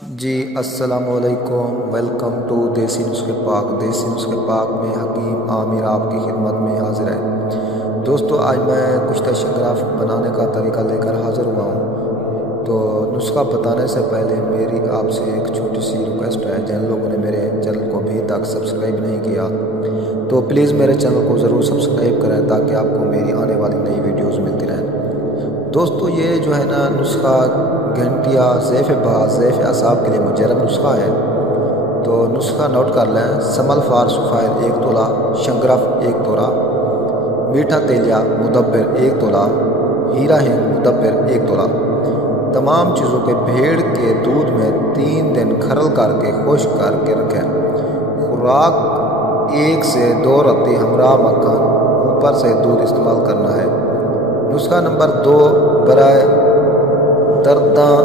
جی السلام علیکم، welcome to دیسی نسخے پاک۔ دیسی نسخے پاک میں حکیم عامر آپ کی خدمت میں حاضر ہے۔ دوستو آج میں کشتہ شنگراف بنانے کا طریقہ لے کر حاضر ہوا ہوں۔ تو نسخہ بتانے سے پہلے میری آپ سے ایک چھوٹی سی ریکویسٹ ہے، جن لوگوں نے میرے چینل کو ابھی تک سبسکرائب نہیں کیا تو پلیز میرے چینل کو ضرور سبسکرائب کریں تاکہ آپ کو میری آنے والی نئی ویڈیوز ملتی رہیں۔ دوستو یہ جو ہے نا نسخہ گھنٹیا ضعف باز ضعف اعصاب کے لیے مجرب نسخہ ہے۔ تو نسخہ نوٹ کر لیں۔ سمل فار سفید 1 تولہ، شنگراف 1 تولہ، میٹھا تیلیا مدبر 1 تولہ، ہیرا ہنگ مدبر 1 تولہ۔ تمام چیزوں کے بھیڑ کے دودھ میں 3 دن کھرل کر کے خشک کر کے رکھیں۔ خوراک 1 سے 2 رتی ہمراہ مکھن اوپر سے دودھ استعمال کرنا ہے۔ نسخہ نمبر 2 برائے درداں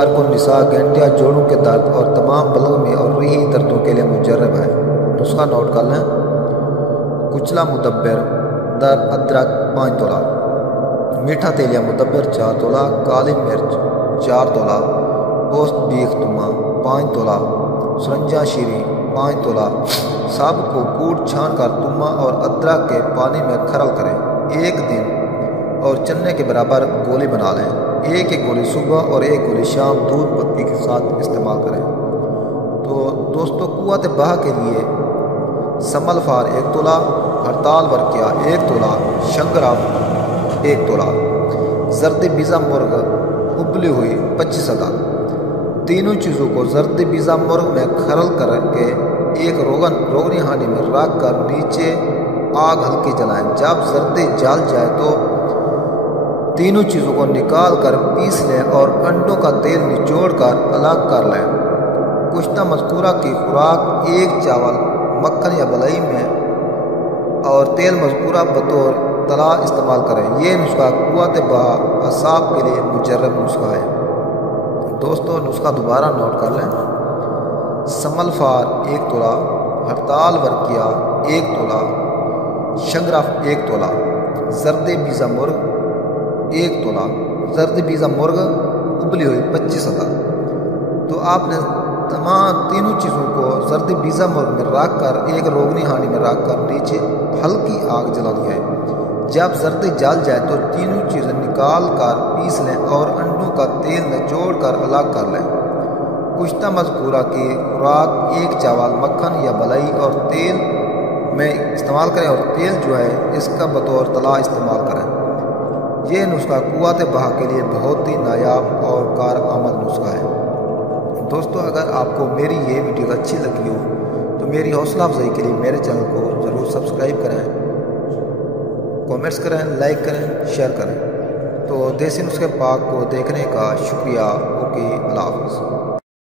عرق النساء گھنٹیا جوڑوں کے درد اور تمام بلغمی اور ریحی دردوں کے لیے مجرب ہے۔ نسخہ نوٹ کر لیں۔ کچلا مدبر در ادرک 5 تولہ، میٹھا تیلیا مدبر 4 تولہ، کالی مرچ 4 تولہ، پوست بیخ تما 5 تولہ، سرنجا شیری 5 تولہ۔ سب کو کوٹ چھان کر تما اور ادرک کے پانی میں کھرل کریں۔ 1 دن اور چنے کے برابر گولی بنا لیں۔ ایک گولی صبح اور 1 گولی شام دودھ پتی کے ساتھ استعمال کریں۔ تو دوستو قوت بہا کے لیے سمل فار 1 تولہ، ہڑتال ورقیہ 1 تولہ، شنگراف 1 تولہ، زرد بیزا مرغ ابلی ہوئی 25 عدد۔ تینوں چیزوں کو زرد بیزا مرغ میں کھرل کر کے ایک روغنی ہانڈی میں رکھ کر نیچے آگ ہلکی جلائیں۔ جب زردی جل جائے تو تینوں چیزوں کو نکال کر پیس لیں اور انڈوں کا تیل نچوڑ کر الگ کر لیں۔ کشتہ مذکورہ کی خوراک 1 چاول مکھن یا بلئی میں اور تیل مذکورہ بطور طلا استعمال کریں۔ یہ نسخہ قوت بہا اعصاب کے لیے مجرب نسخہ ہے۔ دوستو نسخہ دوبارہ نوٹ کر لیں۔ سمل فار 1 تولہ، ہڑتال ورقیہ 1 تولہ، شنگراف 1 تولہ، زرد بیزا مرغ 1 تولہ، زرد بیزا مرغ ابلی ہوئی 25 عدد۔ تو آپ نے تینوں چیزوں کو زرد بیزا مرغ میں رکھ کر ایک روغنی ہانڈی میں رکھ کر نیچے ہلکی آگ جلانی ہے۔ جب زردی جل جائے تو تینوں چیزیں نکال کر پیس لیں اور انڈوں کا تیل نچوڑ کر الگ کر لیں۔ کشتہ مذکورہ کی خوراک 1 چاول مکھن یا بلئی اور تیل میں استعمال کریں اور تیل جو ہے اس کا بطور طلا استعمال کریں۔ یہ نسخہ قوت بہا کے لیے بہت ہی نایاب اور کارآمد نسخہ ہے۔ دوستو اگر آپ کو میری یہ ویڈیو اچھی لگی ہو تو میری حوصلہ افزائی کے لیے میرے چینل کو ضرور سبسکرائب کریں، کومنٹس کریں، لائک کریں، شیئر کریں۔ تو دیسی نسخے پاک کو دیکھنے کا شکریہ۔ اوکے، اللہ حافظ۔